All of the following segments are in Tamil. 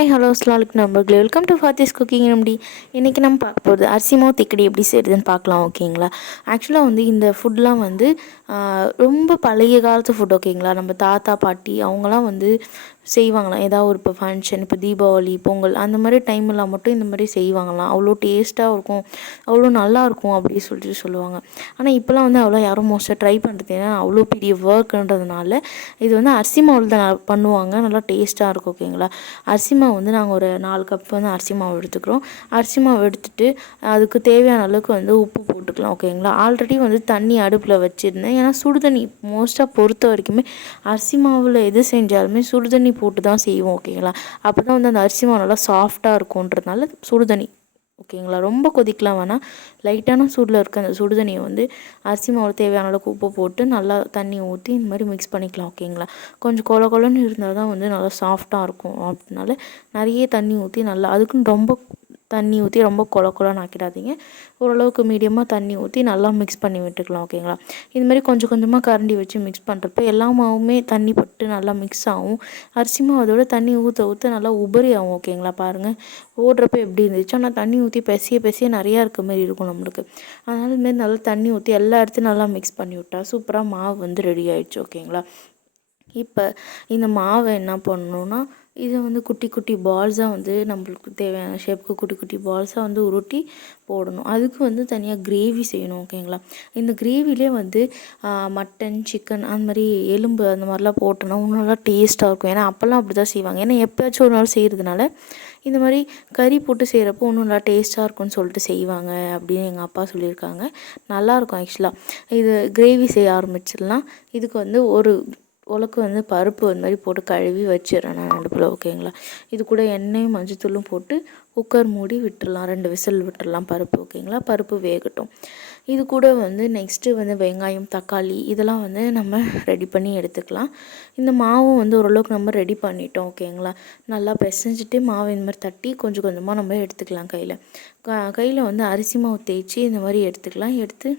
ஹாய் ஹலோ அஸ்ஸலாமு நண்பர்களே, welcome to Fathi's cooking remedy. இன்றைக்கி நம்ம பார்க்க போகிறது அரிசி மாவு திக்கடி எப்படி செய்கிறதுன்னு பார்க்கலாம். ஓகேங்களா. ஆக்சுவலாக வந்து இந்த ஃபுட்லாம் வந்து ரொம்ப பழைய காலத்து ஃபுட். ஓகேங்களா. நம்ம தாத்தா பாட்டி அவங்களாம் வந்து செய்வாங்களாம். ஏதாவது ஒரு இப்போ ஃபங்க்ஷன், இப்போ தீபாவளி, பொங்கல் அந்த மாதிரி டைம்லாம் மட்டும் இந்த மாதிரி செய்வாங்களாம். அவ்வளோ டேஸ்ட்டாக இருக்கும், அவ்வளோ நல்லாயிருக்கும் அப்படின்னு சொல்லிட்டு சொல்லுவாங்க. ஆனால் இப்போலாம் வந்து அவ்வளோ யாரும் மோஸ்ட்டாக ட்ரை பண்ணுறது, ஏன்னா அவ்வளோ பெரிய ஒர்க்குன்றதுனால இது வந்து அரிசி மாவில் தான் பண்ணுவாங்க. நல்லா டேஸ்ட்டாக இருக்கும். ஓகேங்களா. அரிசி மாவு வந்து நாங்கள் ஒரு 4 கப் வந்து அரிசி மாவு எடுத்துக்கிறோம். அரிசி மாவு எடுத்துகிட்டு அதுக்கு தேவையான அளவுக்கு வந்து உப்பு போட்டுக்கலாம். ஓகேங்களா. ஆல்ரெடி வந்து தண்ணி அடுப்பில் வச்சுருந்தேன். ஏன்னா சுடுதண்ணி மோஸ்ட்டாக பொறுத்த வரைக்குமே அரிசி மாவில் எது செஞ்சாலுமே சுடுதண்ணி போட்டு தான் செய்வோம். ஓகேங்களா. அப்போ தான் வந்து அந்த அரிசி மாவு நல்லா சாஃப்டாக இருக்கும்ன்றதுனால சுடுதண்ணி. ஓகேங்களா. ரொம்ப கொதிக்கலாம் வேணாம், லைட்டான சூடில் இருக்க அந்த சுடுதண்ணியை வந்து அரிசி மாவில் தேவையான அளவுக்கு உப்பு போட்டு நல்லா தண்ணி ஊற்றி இந்த மாதிரி மிக்ஸ் பண்ணிக்கலாம். ஓகேங்களா. கொஞ்சம் கொல கொலன்னு இருந்தால் தான் வந்து நல்லா சாஃப்டாக இருக்கும். அப்படினால நிறைய தண்ணி ஊற்றி நல்லா, அதுக்குன்னு ரொம்ப தண்ணி ஊற்றி ரொம்ப கொல கொலன்னு ஆக்கிடாதீங்க. ஓரளவுக்கு மீடியமாக தண்ணி ஊற்றி நல்லா மிக்ஸ் பண்ணி விட்டுக்கலாம். ஓகேங்களா. இதுமாதிரி கொஞ்சம் கொஞ்சமாக கரண்டி வச்சு மிக்ஸ் பண்ணுறப்ப எல்லா மாவுமே தண்ணி பட்டு நல்லா மிக்ஸ் ஆகும். அரிசி மாவு அதோட தண்ணி ஊற்ற ஊற்ற நல்லா உபரி ஆகும். ஓகேங்களா. பாருங்கள் ஓடுறப்ப எப்படி இருந்துச்சு. ஆனால் தண்ணி ஊற்றி பெசிய நிறையா இருக்க மாதிரி இருக்கும் நம்மளுக்கு. அதனால் இதுமாரி நல்லா தண்ணி ஊற்றி எல்லா இடத்தையும் நல்லா மிக்ஸ் பண்ணி விட்டா சூப்பராக மாவு வந்து ரெடி ஆகிடுச்சு. ஓகேங்களா. இப்போ இந்த மாவை என்ன பண்ணணுன்னா, இதை வந்து குட்டி குட்டி பால்ஸாக வந்து நம்மளுக்கு தேவையான ஷேப்புக்கு குட்டி குட்டி பால்ஸாக வந்து உருட்டி போடணும். அதுக்கு வந்து தனியாக கிரேவி செய்யணும். ஓகேங்களா. இந்த கிரேவிலே வந்து மட்டன், சிக்கன் அந்த மாதிரி எலும்பு அந்த மாதிரிலாம் போட்டோன்னா இன்னும் நல்லா டேஸ்ட்டாக இருக்கும். ஏன்னா அப்போல்லாம் அப்படி தான் செய்வாங்க. ஏன்னா எப்போயாச்சும் ஒரு நாள் செய்கிறதுனால இந்த மாதிரி கறி போட்டு செய்கிறப்போ இன்னும் நல்லா டேஸ்ட்டாக இருக்கும்னு சொல்லிட்டு செய்வாங்க அப்படின்னு எங்கள் அப்பா சொல்லியிருக்காங்க. நல்லாயிருக்கும். ஆக்சுவலாக இது கிரேவி செய்ய ஆரம்பிச்சிடலாம். இதுக்கு வந்து ஒரு உலக்கு வந்து பருப்பு அந்த மாதிரி போட்டு கழுவி வச்சிடறேன் நான் அடுப்பில். ஓகேங்களா. இது கூட எண்ணெயும் மஞ்சத்தூளும் போட்டு குக்கர் மூடி விட்டுடலாம். 2 விசில் விட்டுடலாம் பருப்பு. ஓகேங்களா. பருப்பு வேகட்டும். இது கூட வந்து நெக்ஸ்ட்டு வந்து வெங்காயம், தக்காளி இதெல்லாம் வந்து நம்ம ரெடி பண்ணி எடுத்துக்கலாம். இந்த மாவும் வந்து ஓரளவுக்கு நம்ம ரெடி பண்ணிட்டோம். ஓகேங்களா. நல்லா பிசைஞ்சிட்டு மாவு இந்த மாதிரி தட்டி கொஞ்சம் கொஞ்சமாக நம்ம எடுத்துக்கலாம். கையில் வந்து அரிசி மாவு தேய்ச்சி இந்த மாதிரி எடுத்துக்கலாம். எடுத்து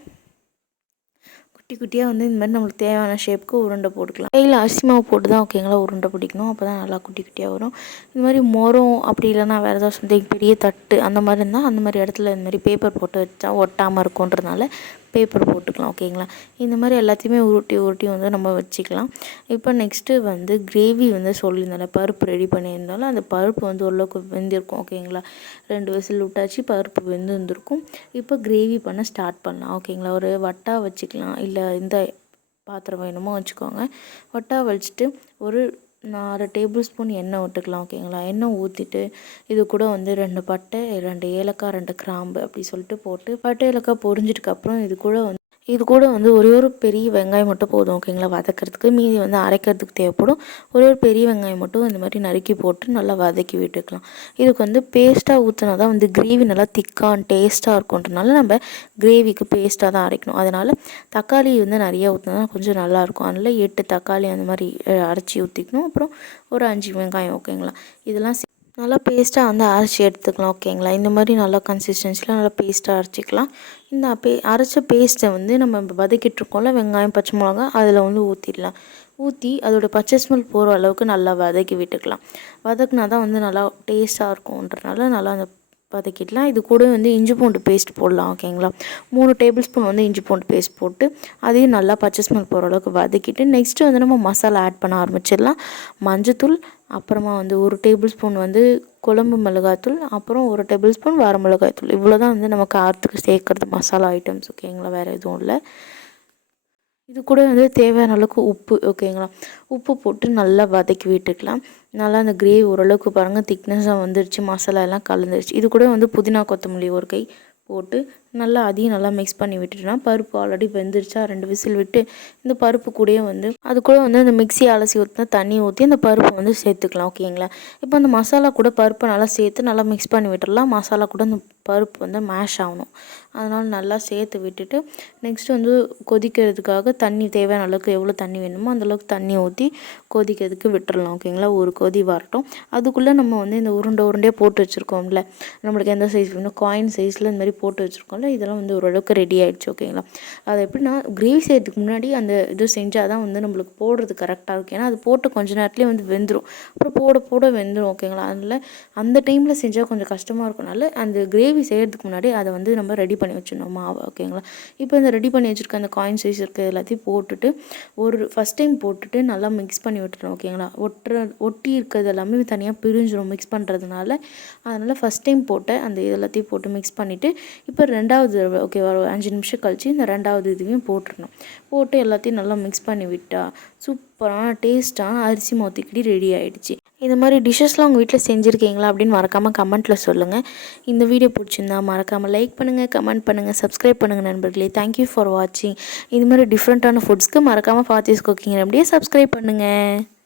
குட்டி குட்டியாக வந்து இந்த மாதிரி நம்மளுக்கு தேவையான ஷேப்புக்கு உருண்டை போட்டுக்கலாம். கையில் அரிசி மாவு போட்டு தான் ஓகேங்களா உருண்டை பிடிக்கணும். அப்போ தான் நல்லா குட்டி குட்டியாக வரும். இந்த மாதிரி மொரம் அப்படி இல்லைன்னா வேறு ஏதாவது சம்திங் பெரிய தட்டு அந்த மாதிரி இருந்தால் அந்த மாதிரி இடத்துல இந்த மாதிரி பேப்பர் போட்டு வச்சா ஒட்டாமல் இருக்குன்றதுனால பேப்பர் போட்டுக்கலாம். ஓகேங்களா. இந்த மாதிரி எல்லாத்தையுமே உருட்டி உருட்டி வந்து நம்ம வச்சுக்கலாம். இப்போ நெக்ஸ்ட்டு வந்து கிரேவி வந்து சொல்லியிருந்தாலும் பருப்பு ரெடி பண்ணியிருந்தாலும் அந்த பருப்பு வந்து ஓரளவுக்கு வெந்திருக்கும். ஓகேங்களா. 2 விசில் விட்டாச்சு, பருப்பு வெந்து வந்துருக்கும். இப்போ கிரேவி பண்ண ஸ்டார்ட் பண்ணலாம். ஓகேங்களா. ஒரு வட்டா வச்சுக்கலாம், இல்லை இந்த பாத்திரம் வேணுமோ வச்சுக்கோங்க. வட்டா வச்சுட்டு ஒரு 6 டேபிள் ஸ்பூன் எண்ணெய் விட்டுக்கலாம். ஓகேங்களா. எண்ணெய் ஊற்றிட்டு இது கூட வந்து 2 பட்டை, 2 ஏலக்காய், 2 கிராம்பு அப்படி சொல்லிட்டு போட்டு பட்டை ஏலக்காய் பொரிஞ்சிட்டுக்கப்புறம் இது கூட வந்து ஒரு பெரிய வெங்காயம் மட்டும் போதும். ஓகேங்களா. வதக்கிறதுக்கு. மீதி வந்து அரைக்கிறதுக்கு தேவைப்படும். ஒரு பெரிய வெங்காயம் மட்டும் இந்த மாதிரி நறுக்கி போட்டு நல்லா வதக்கி விட்டுக்கலாம். இதுக்கு வந்து பேஸ்ட்டாக ஊற்றினா தான் வந்து கிரேவி நல்லா திக்காக டேஸ்ட்டாக இருக்குன்றனால நம்ம கிரேவிக்கு பேஸ்ட்டாக தான் அரைக்கணும். அதனால் தக்காளி வந்து நிறையா ஊற்றினா கொஞ்சம் நல்லாயிருக்கும். அதனால் 8 தக்காளி அந்த மாதிரி அரைச்சி ஊற்றிக்கணும். அப்புறம் ஒரு 5 வெங்காயம். ஓகேங்களா. இதெல்லாம் நல்லா பேஸ்ட்டாக வந்து அரைச்சி எடுத்துக்கலாம். ஓகேங்களா. இந்த மாதிரி நல்லா கன்சிஸ்டன்சியில் நல்லா பேஸ்ட்டாக அரைச்சிக்கலாம். இந்த அரைச்ச பேஸ்ட்டை வந்து நம்ம வதக்கிட்டுருக்கோம்ல, வெங்காயம், பச்சை மிளகா அதில் வந்து ஊற்றிடலாம். ஊற்றி அதோட பச்சை ஸ்மெல் போகிற அளவுக்கு நல்லா வதக்கி விட்டுக்கலாம். வதக்குனா தான் வந்து நல்லா டேஸ்ட்டாக இருக்கும்ன்றனால நல்லா அந்த வதக்கிடலாம். இது கூட வந்து இஞ்சி பூண்டு பேஸ்ட் போடலாம். ஓகேங்களா. 3 டேபிள் ஸ்பூன் வந்து இஞ்சி பூண்டு பேஸ்ட் போட்டு அதையும் நல்லா பச்சை ஸ்மெல் போகிற அளவுக்கு வதக்கிட்டு நெக்ஸ்ட்டு வந்து நம்ம மசாலா ஆட் பண்ண ஆரம்பிச்சிடலாம். மஞ்சத்தூள், அப்புறமா வந்து 1 டேபிள் ஸ்பூன் வந்து குழம்பு மிளகாய்த்தூள், அப்புறம் 1 டேபிள் ஸ்பூன் வர மிளகாய்த்தூள். இவ்வளோ தான் வந்து நம்ம காரத்துக்கு சேர்க்குறது மசாலா ஐட்டம்ஸ். ஓகேங்களா. வேறு எதுவும் இல்லை. இது கூட வந்து தேவையான அளவுக்கு உப்பு. ஓகேங்களா. உப்பு போட்டு நல்லா வதக்கி விட்டுக்கலாம். நல்லா அந்த கிரேவி ஓரளவுக்கு பாருங்கள் திக்னஸாக வந்துருச்சு, மசாலா எல்லாம் கலந்துருச்சு. இது கூட வந்து புதினா கொத்தமல்லி ஒரு கை போட்டு நல்லா அதையும் நல்லா மிக்ஸ் பண்ணி விட்டுட்டோன்னா பருப்பு ஆல்ரெடி வெந்துருச்சா 2 விசில் விட்டு இந்த பருப்பு கூடயே வந்து அது கூட வந்து அந்த மிக்ஸி அலசி ஊற்றினா தண்ணி ஊற்றி அந்த பருப்பை வந்து சேர்த்துக்கலாம். ஓகேங்களா. இப்போ அந்த மசாலா கூட பருப்பை நல்லா சேர்த்து நல்லா மிக்ஸ் பண்ணி விட்டுடலாம். மசாலா கூட அந்த பருப்பு வந்து மேஷ் ஆகணும். அதனால் நல்லா சேர்த்து விட்டுட்டு நெக்ஸ்ட்டு வந்து கொதிக்கிறதுக்காக தண்ணி தேவையான அளவுக்கு எவ்வளோ தண்ணி வேணுமோ அந்தளவுக்கு தண்ணி ஊற்றி கொதிக்கிறதுக்கு விட்டுறலாம். ஓகேங்களா. ஒரு கொதி வரட்டும். அதுக்குள்ளே நம்ம வந்து இந்த உருண்டையாக போட்டு வச்சுருக்கோம்ல, நம்மளுக்கு எந்த சைஸ் வேணும், காயின் சைஸில் இந்த மாதிரி போட்டு வச்சுருக்கோம்ல, வச்சதுனால இதெல்லாம் வந்து ஓரளவுக்கு ரெடி ஆகிடுச்சு ஓகேங்களா. அது எப்படின்னா கிரேவி செய்கிறதுக்கு முன்னாடி அந்த இது செஞ்சால் தான் வந்து நம்மளுக்கு போடுறது கரெக்டாக இருக்கும். ஏன்னா அது போட்டு கொஞ்ச நேரத்துலேயே வந்து வெந்துடும், அப்புறம் போட போட வெந்துடும் ஓகேங்களா. அதனால் அந்த டைமில் செஞ்சால் கொஞ்சம் கஷ்டமாக இருக்கனால அந்த கிரேவி செய்கிறதுக்கு முன்னாடி அதை வந்து நம்ம ரெடி பண்ணி வச்சிடணும் மாவு ஓகேங்களா. இப்போ இந்த ரெடி பண்ணி வச்சுருக்க அந்த காயின் சைஸ் இருக்க எல்லாத்தையும் போட்டுட்டு ஃபஸ்ட் டைம் போட்டுட்டு நல்லா மிக்ஸ் பண்ணி விட்டுறோம் ஓகேங்களா. ஒட்டி இருக்கிறது எல்லாமே தனியாக பிரிஞ்சிடும் மிக்ஸ் பண்ணுறதுனால. அதனால் ஃபஸ்ட் டைம் போட்ட அந்த எல்லாத்தையும் போட்டு மிக்ஸ் பண்ணிவிட்டு இப்போ 2வது தடவை ஓகேவா, ஒரு 5 நிமிஷம் கழிச்சு இந்த 2வது இதுவையும் போட்டுடணும். போட்டு எல்லாத்தையும் நல்லா மிக்ஸ் பண்ணி விட்டால் சூப்பரான டேஸ்ட்டான அரிசி மாவு திக்கடி ரெடி ஆகிடுச்சு. இந்த மாதிரி டிஷ்ஷஸ்லாம் உங்கள் வீட்டில் செஞ்சுருக்கீங்களா அப்படின்னு மறக்காமல் கமெண்ட்டில் சொல்லுங்கள். இந்த வீடியோ பிடிச்சிருந்தா மறக்காமல் லைக் பண்ணுங்கள், கமெண்ட் பண்ணுங்கள், சப்ஸ்கிரைப் பண்ணுங்கள் நண்பர்களே. தேங்க்யூ ஃபார் வாட்சிங். இது மாதிரி டிஃப்ரெண்ட்டான ஃபுட்ஸ்க்கு மறக்காமல் ஃபாத்திஸ் குக்கிங் அப்படியே சப்ஸ்கிரைப் பண்ணுங்கள்.